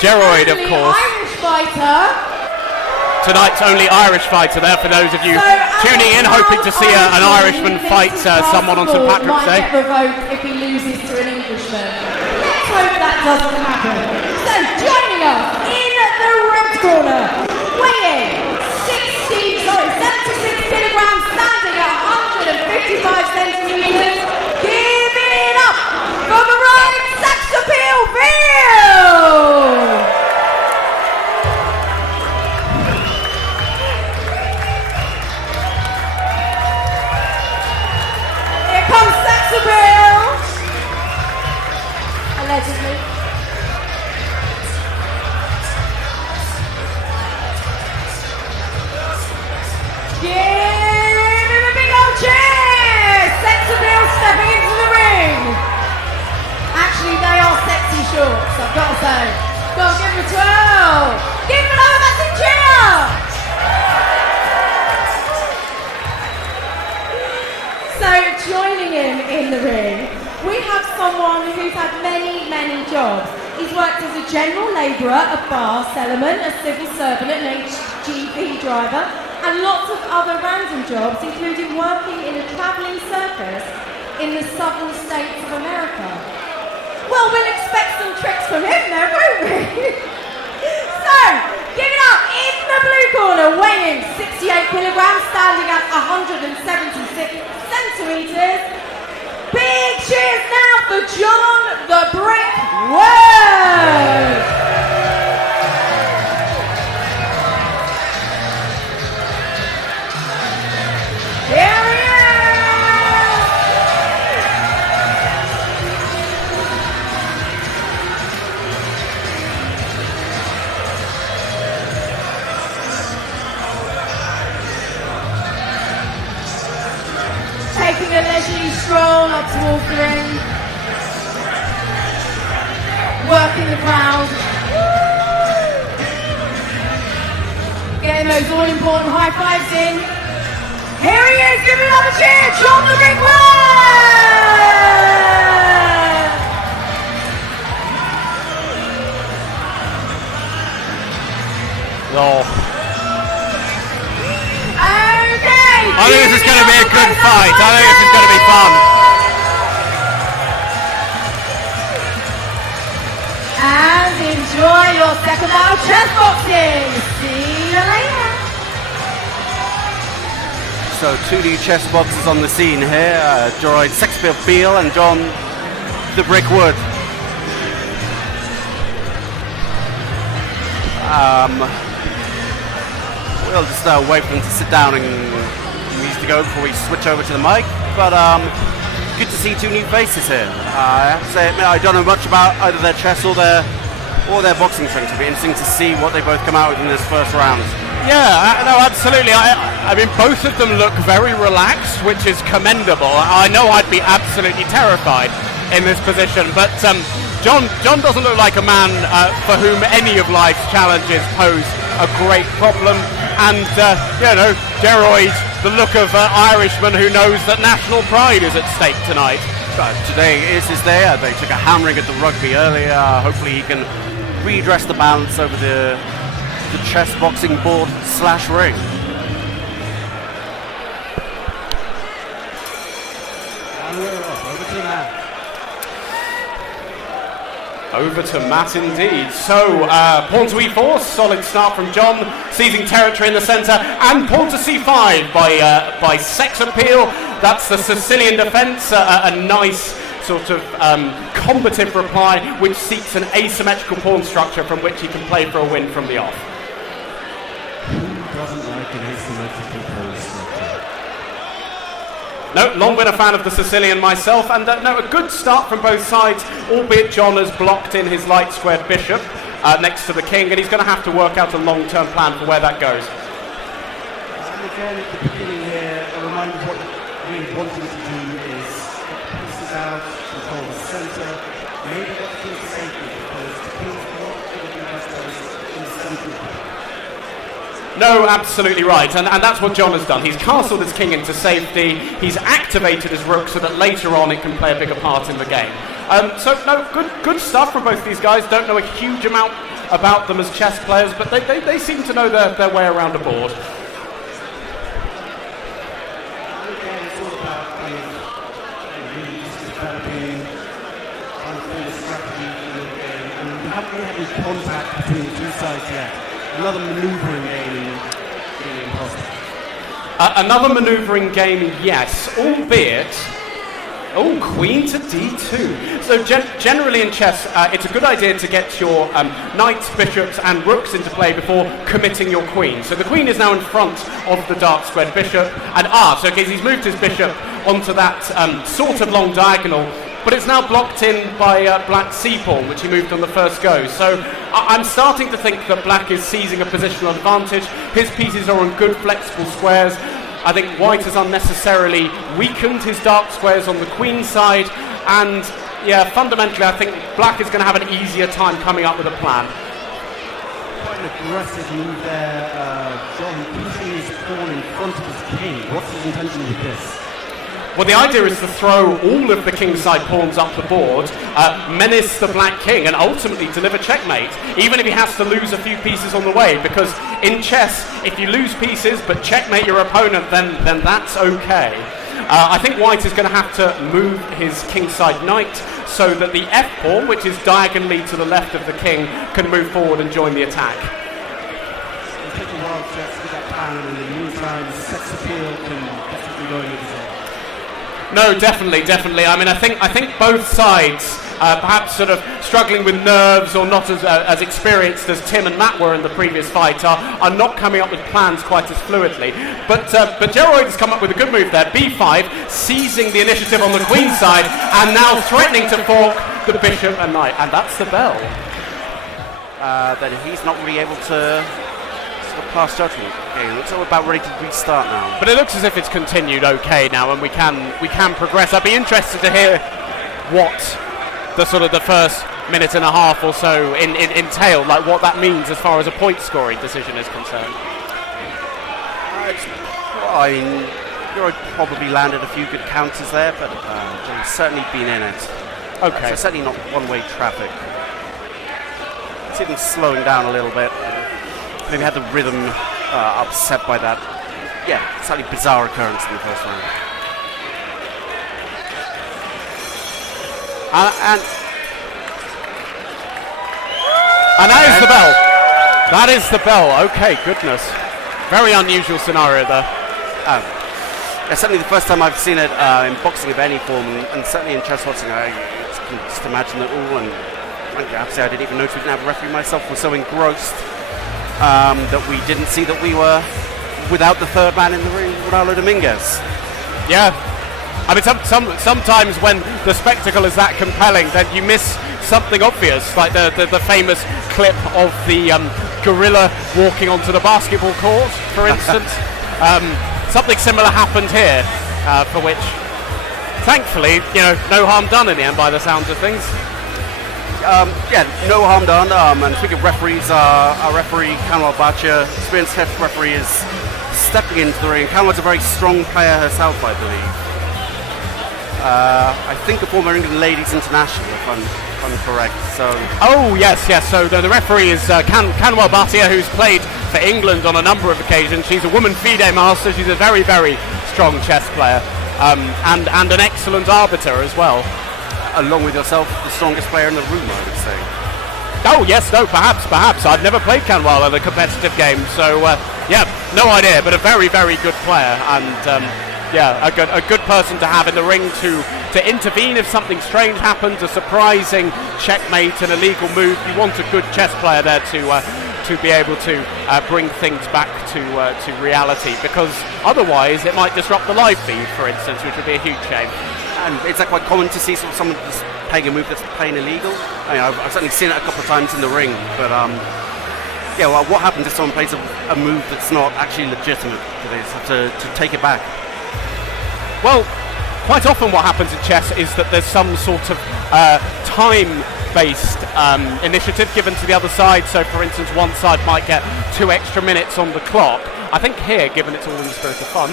Gearoid, of course. Irish fighter. Tonight's only Irish fighter there for those of you tuning in, hoping to see an Irishman fight someone on St. Patrick's Day. Might get revoked if he loses to an Englishman. Let's hope that doesn't happen. So joining us in the red corner, weighing 76 kilograms, standing at 155 centimeters. Give it up for the right sex appeal, Veale! Here comes sex appeal! Allegedly. Give him a big old cheer! Sex appeal stepping into the ring. Actually, they are sexy shorts, I've got to say. Go on, give him a twirl. Give him another massive cheer! So, joining him in the ring, we have someone who's had many, many jobs. He's worked as a general labourer, a bar cellarman, a civil servant, an HGV driver, and lots of other random jobs, including working in a travelling circus in the southern states of America. Well, we'll expect some tricks from him then, won't we? So, give it up in the blue corner, weighing 68 kilograms, standing at 176 centimetres. Big cheers now for John the Brick Word! Here he is! Taking a leisurely stroll up towards the ring. Working the crowd. Getting those all-important high fives in. Here he is, give him another cheer, John the Brick Word! Oh. Okay! I think this is going to be a good fight. I think this is going to be fun. And enjoy your second bout of chessboxing. See you later. So 2D chess boxers on the scene here, Gearoid, Veale and John the Brick Word. We'll just wait for him to sit down and he needs to go before we switch over to the mic, but good to see two new faces here. I have to say, I don't know much about either their chess or their boxing training. It'll be interesting to see what they both come out with in this first round. Yeah, no, absolutely. I mean, both of them look very relaxed, which is commendable. I know I'd be absolutely terrified in this position, but John doesn't look like a man for whom any of life's challenges pose a great problem. And, Gearoid, the look of Irishman who knows that national pride is at stake tonight. Today is his day. They took a hammering at the rugby earlier. Hopefully he can redress the balance over the chess boxing board / ring. And we're off. Over to Matt. Over to Matt indeed. So, pawn to e4, solid start from John, seizing territory in the centre, and pawn to c5 by sex appeal. That's the Sicilian defence, a nice sort of combative reply, which seeks an asymmetrical pawn structure from which he can play for a win from the off. Who doesn't like an asymmetrical pawn structure? No, long been a fan of the Sicilian myself, and no, a good start from both sides, albeit John has blocked in his light squared bishop next to the king, and he's going to have to work out a long-term plan for where that goes. And again, at the beginning here, a reminder of what we're wanting to do is get pieces out, control the centre, maybe get the king to safety, because the king's not going to be best placed in the centre. No, absolutely right, and that's what John has done. He's castled his king into safety, he's activated his rook so that later on it can play a bigger part in the game. So, no, good stuff from both these guys. Don't know a huge amount about them as chess players, but they seem to know their way around the board. Again, it's all about kind of really just developing, trying to build a strategy for the game. And we haven't really had any contact between the two sides yet. Another manoeuvring game in impossible. Another manoeuvring game, yes, albeit... Oh, queen to d2. So generally in chess, it's a good idea to get your knights, bishops, and rooks into play before committing your queen. So the queen is now in front of the dark squared bishop, and so okay, he's moved his bishop onto that sort of long diagonal, but it's now blocked in by black's c-pawn, which he moved on the first go. So I'm starting to think that black is seizing a positional advantage. His pieces are on good flexible squares. I think white has unnecessarily weakened his dark squares on the queen side, and yeah, fundamentally I think black is going to have an easier time coming up with a plan. Quite an aggressive move there, John, pushing his pawn in front of his king. What's his intention with this? Well, the idea is to throw all of the kingside pawns up the board, menace the black king, and ultimately deliver checkmate, even if he has to lose a few pieces on the way, because in chess, if you lose pieces but checkmate your opponent, then that's okay. I think white is going to have to move his kingside knight so that the f-pawn, which is diagonally to the left of the king, can move forward and join the attack. It'll take a while to get that plan, and in the meantime, sex appeal can definitely go in with his head. No, definitely. I mean, I think both sides, perhaps sort of struggling with nerves or not as experienced as Tim and Matt were in the previous fight, are not coming up with plans quite as fluidly. But Gearoid has come up with a good move there. B5, seizing the initiative on the queen side, and now threatening to fork the bishop and knight, and that's the bell. That he's not really able to pass judgment. Okay, looks like we're about ready to restart now. But it looks as if it's continued okay now, and we can progress. I'd be interested to hear what the first minute and a half or so entail, like what that means as far as a point scoring decision is concerned. It's fine. Gearoid probably landed a few good counters there, but he's certainly been in it. Okay. So certainly not one-way traffic. It's even slowing down a little bit. Maybe had the rhythm upset by that. Yeah, slightly bizarre occurrence in the first round. And that is the bell. That is the bell. Okay, goodness. Very unusual scenario there. Yeah, certainly the first time I've seen it in boxing of any form, and certainly in chessboxing, I can just imagine it all. And frankly, I didn't even notice we didn't have a referee myself. Was so engrossed that we didn't see that we were without the third man in the ring, Ronaldo Dominguez. Yeah. I mean, sometimes when the spectacle is that compelling, then you miss something obvious, like the famous clip of the gorilla walking onto the basketball court, for instance. Something similar happened here, for which, thankfully, no harm done in the end by the sounds of things. Yeah, no harm done. And speaking of referees, our referee, Kanwal Bacha, experienced head referee, is stepping into the ring. Kanwal's a very strong player herself, I believe. I think a former England Ladies International, if I'm correct. So. Oh yes. So the referee is Kanwal Bhatia, who's played for England on a number of occasions. She's a woman FIDE master. She's a very, very strong chess player, and an excellent arbiter as well. Along with yourself, the strongest player in the room, I would say. Oh yes, no, perhaps. I've never played Kanwal in a competitive game, so yeah, no idea. But a very, very good player, and yeah, a good person to have in the ring to intervene if something strange happens, a surprising checkmate, an illegal move. You want a good chess player there to be able to bring things back to reality, because otherwise it might disrupt the live feed, for instance, which would be a huge shame. And is that quite common to see someone just playing a move that's plain illegal? I mean, I've certainly seen it a couple of times in the ring, but yeah, well, what happens if someone plays a move that's not actually legitimate? Do they have to take it back? Well, quite often what happens in chess is that there's some sort of time-based initiative given to the other side. So, for instance, one side might get 2 extra minutes on the clock. I think here, given it's all in the spirit of fun.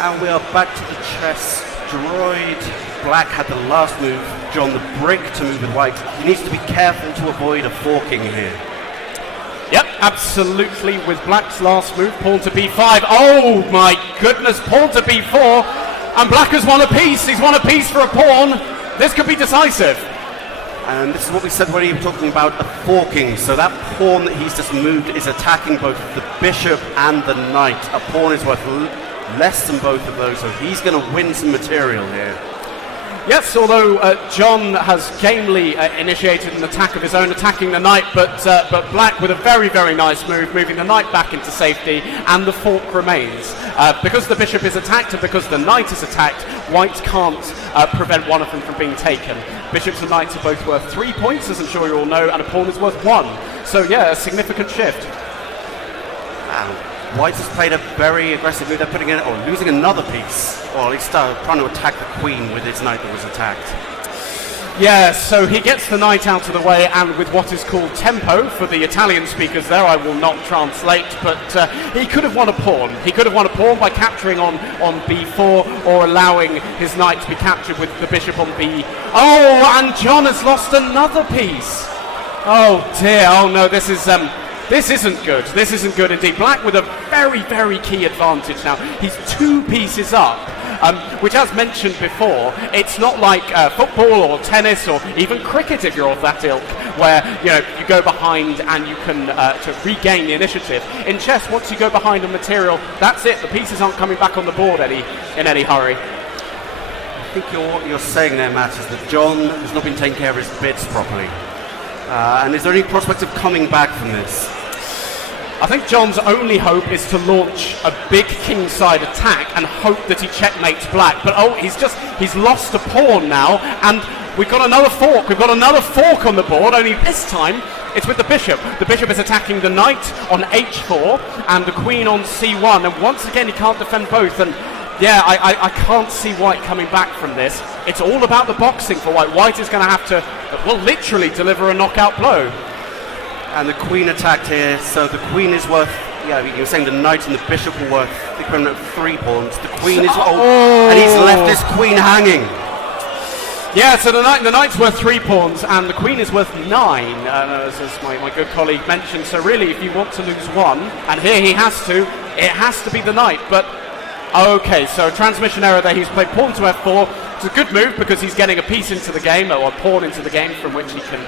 And we are back to the chess. Gearoid Black had the last move, John the brick to move with white. He needs to be careful to avoid a forking here. Yep, absolutely. With Black's last move, pawn to b5. Oh my goodness, pawn to b4. And Black has won a piece. He's won a piece for a pawn. This could be decisive. And this is what we said when we were talking about a forking. So that pawn that he's just moved is attacking both the bishop and the knight. A pawn is worth less than both of those, so he's going to win some material here. Yes, although John has gamely initiated an attack of his own, attacking the knight, but Black with a very, very nice move, moving the knight back into safety, and the fork remains. Because the bishop is attacked and because the knight is attacked, White can't prevent one of them from being taken. Bishops and knights are both worth 3 points, as I'm sure you all know, and a pawn is worth 1. So yeah, a significant shift. White has played a very aggressive move. They're putting in, or losing another piece, or at least trying to attack the queen with his knight that was attacked. Yeah, so he gets the knight out of the way, and with what is called tempo for the Italian speakers there, I will not translate, but he could have won a pawn. He could have won a pawn by capturing on b4 or allowing his knight to be captured with the bishop on b. Oh, and John has lost another piece. Oh dear, oh no, this isn't good. This isn't good indeed. Black with a very, very key advantage now. He's 2 pieces up, which, as mentioned before, it's not like football or tennis or even cricket, if you're of that ilk, where you go behind and you can to regain the initiative. In chess, once you go behind on material, that's it. The pieces aren't coming back on the board in any hurry. I think what you're saying there, Matt, is that John has not been taking care of his bits properly. And is there any prospect of coming back from this? I think John's only hope is to launch a big kingside attack and hope that he checkmates Black. But he's lost a pawn now, and we've got another fork. We've got another fork on the board, only this time it's with the bishop. The bishop is attacking the knight on h4 and the queen on c1, and once again he can't defend both. And yeah, I can't see White coming back from this. It's all about the boxing for White. White is going to have to, well, literally deliver a knockout blow. And the queen attacked here, so the queen is worth, you were saying the knight and the bishop are worth the equivalent of 3 pawns. The queen is, and he's left his queen hanging. Yeah, so the knight's worth 3 pawns, and the queen is worth 9, as my good colleague mentioned. So really, if you want to lose 1, and here it has to be the knight. But okay, so transmission error there. He's played pawn to f4. It's a good move because he's getting a piece into the game, or a pawn into the game, from which he can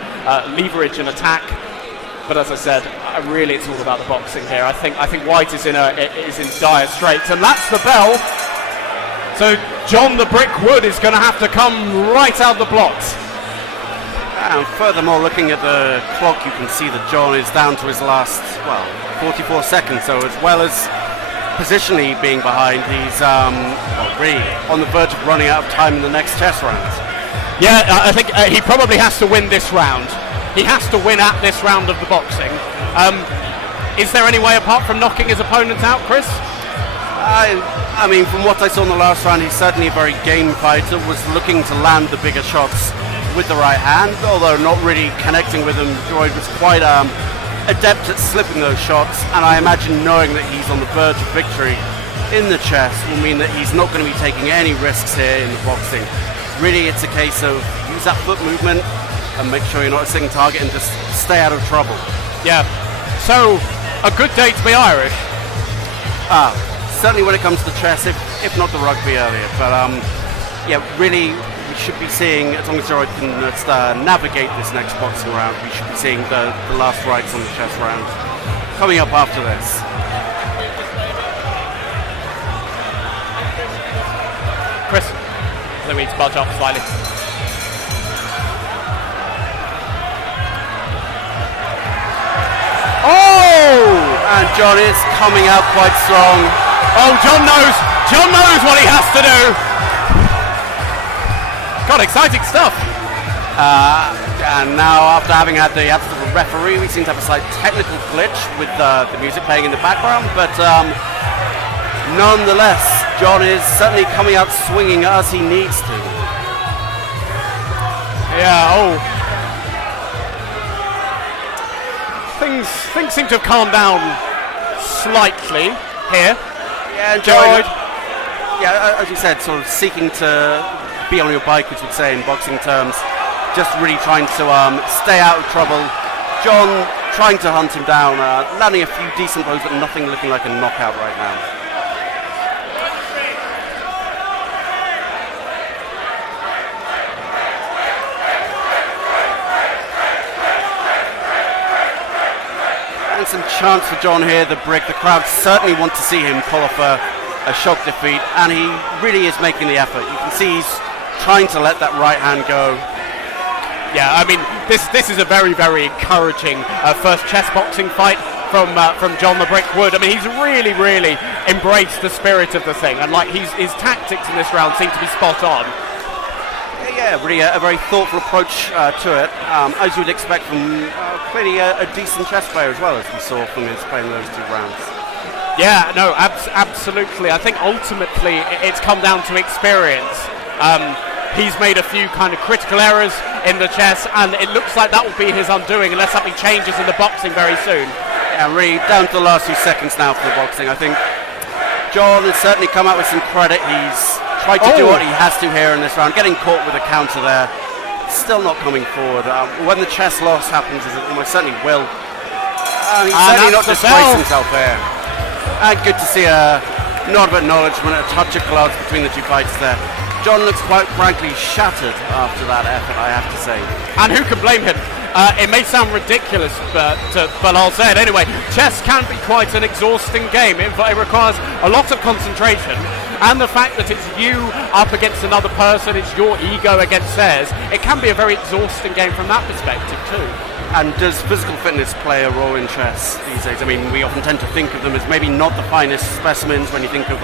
leverage an attack. But as I said, really it's all about the boxing here. I think White is in dire straits, and that's the bell. So John the Brick Wood is going to have to come right out the blocks. And furthermore, looking at the clock, you can see that John is down to his last, 44 seconds. So as well as positionally being behind, he's really on the verge of running out of time in the next chess round. Yeah, I think he probably has to win this round. He has to win at this round of the boxing. Is there any way apart from knocking his opponent out, Chris? I mean, from what I saw in the last round, he's certainly a very game fighter, was looking to land the bigger shots with the right hand, although not really connecting with them. Gearoid was quite adept at slipping those shots, and I imagine knowing that he's on the verge of victory in the chess will mean that he's not going to be taking any risks here in the boxing. Really, it's a case of use that foot movement and make sure you're not a sitting target and just stay out of trouble. Yeah, so a good day to be Irish. Certainly when it comes to chess, if not the rugby earlier. But yeah, really we should be seeing, as long as Gearoid can navigate this next boxing round, we should be seeing the last rights on the chess round coming up after this. Chris, let me budge up slightly. Oh! And John is coming out quite strong. Oh, John knows what he has to do. God, exciting stuff. And now, after having had the absence of a referee, we seem to have a slight technical glitch with the music playing in the background, but nonetheless, John is certainly coming out swinging as he needs to. Yeah, Things seem to have calmed down slightly here. Yeah, Gearoid, as you said, sort of seeking to be on your bike, as we'd say in boxing terms. Just really trying to stay out of trouble. John trying to hunt him down, landing a few decent blows, but nothing looking like a knockout right now. And some chance for John here, the brick. The crowd certainly want to see him pull off a shock defeat, and he really is making the effort. You can see he's trying to let that right hand go. Yeah, I mean, this is a very, very encouraging first chess boxing fight from John the Brick Wood. I mean, he's really, really embraced the spirit of the thing, and like his tactics in this round seem to be spot on. Yeah, really a very thoughtful approach to it, as you would expect from clearly a decent chess player as well, as we saw from his playing those 2 rounds. Yeah, no, absolutely. I think ultimately it's come down to experience. He's made a few kind of critical errors in the chess, and it looks like that will be his undoing unless something changes in the boxing very soon. Yeah, really down to the last few seconds now for the boxing. I think John has certainly come out with some credit. He's tried to do what he has to here in this round, getting caught with a counter there. Still not coming forward. When the chess loss happens, as it almost certainly will, he's certainly not disgraced himself there. And good to see a nod of acknowledgement, a touch of gloves between the 2 fighters there. John looks quite frankly shattered after that effort, I have to say. And who can blame him? It may sound ridiculous, but I'll say it anyway. Chess can be quite an exhausting game. It requires a lot of concentration, and the fact that it's you up against another person, it's your ego against theirs, it can be a very exhausting game from that perspective too. And does physical fitness play a role in chess these days? I mean, we often tend to think of them as maybe not the finest specimens when you think of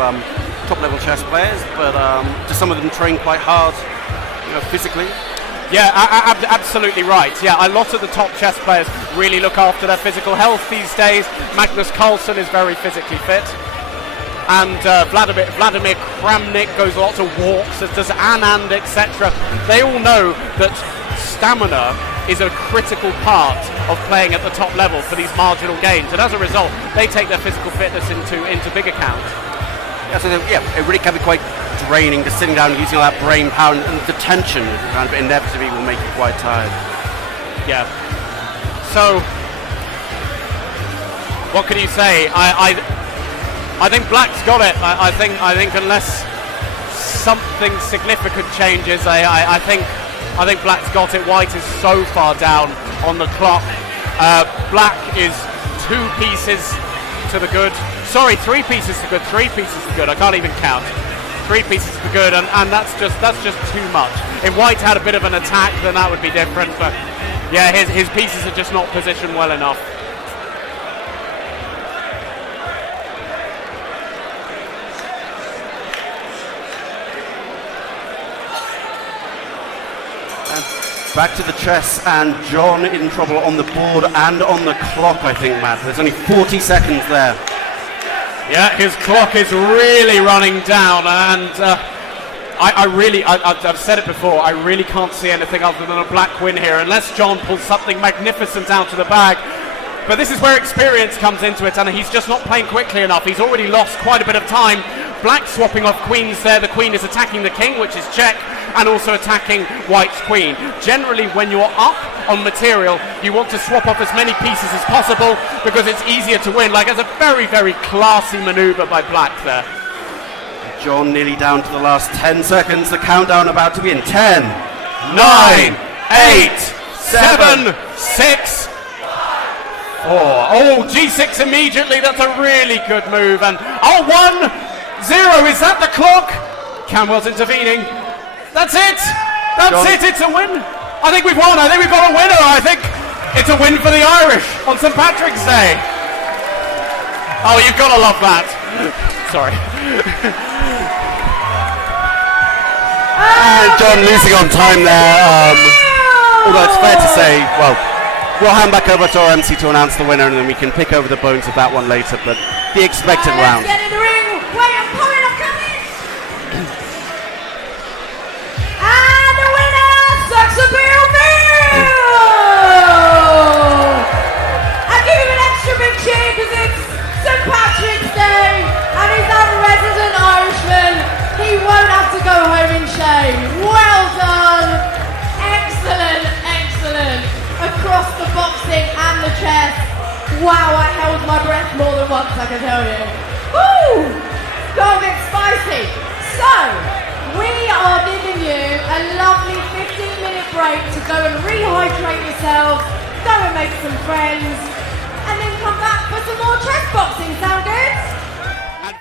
top-level chess players, but do some of them train quite hard, physically? Yeah, absolutely right. Yeah, a lot of the top chess players really look after their physical health these days. Magnus Carlsen is very physically fit, and Vladimir Kramnik goes lots of walks, as does Anand, etc. They all know that stamina is a critical part of playing at the top level for these marginal gains, and as a result, they take their physical fitness into big account. Yeah, so it really can be quite draining, just sitting down and using all that brain power, and the tension kind of inevitably will make you quite tired. Yeah. So, what can you say? I think Black's got it. I think unless something significant changes, I think Black's got it. White is so far down on the clock. Black is 2 pieces to the good. Sorry, 3 pieces to good. 3 pieces to good. I can't even count. 3 pieces to good, and that's just too much. If White had a bit of an attack, then that would be different. But yeah, his pieces are just not positioned well enough. Back to the chess, and John in trouble on the board and on the clock, I think, Matt. There's only 40 seconds there. Yeah, his clock is really running down, and I've said it before, I really can't see anything other than a black win here, unless John pulls something magnificent out of the bag. But this is where experience comes into it, and he's just not playing quickly enough. He's already lost quite a bit of time. Black swapping off queens there. The queen is attacking the king, which is check, and also attacking White's queen. Generally, when you're up on material, you want to swap off as many pieces as possible because it's easier to win. Like, it's a very, very classy maneuver by Black there. John nearly down to the last 10 seconds. The countdown about to be in 10, 9, 8, 7, 6, 4. Oh, G6 immediately. That's a really good move. And 1-0. Is that the clock? Camwell's intervening. That's it. That's John. it. It's a win. I think we've won. I think we've got a winner. I think it's a win for the Irish on St. Patrick's Day. Oh, you've got to love that. Sorry. And John losing on time there. Although it's fair to say, well, we'll hand back over to our MC to announce the winner, and then we can pick over the bones of that one later. But the expected round. Let's get in the ring. Wait, I'm coming. And the winner, Veale! I give him an extra big cheer because it's St. Patrick's Day and he's a resident Irishman. He won't have to go home in shame. across the boxing and the chess. Wow, I held my breath more than once, I can tell you. Woo! Got a bit spicy. So, we are giving you a lovely 15-minute break to go and rehydrate yourself, go and make some friends, and then come back for some more chess boxing. Sound good?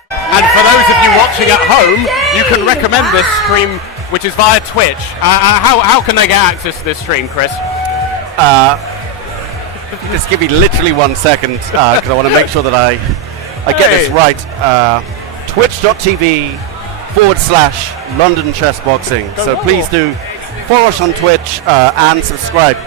And for those of you watching at home, you can recommend this stream, which is via Twitch. How can they get access to this stream, Chris? Just give me literally 1 second because I want to make sure that I get this right. Twitch.tv/London Chessboxing. So please do follow us on Twitch and subscribe.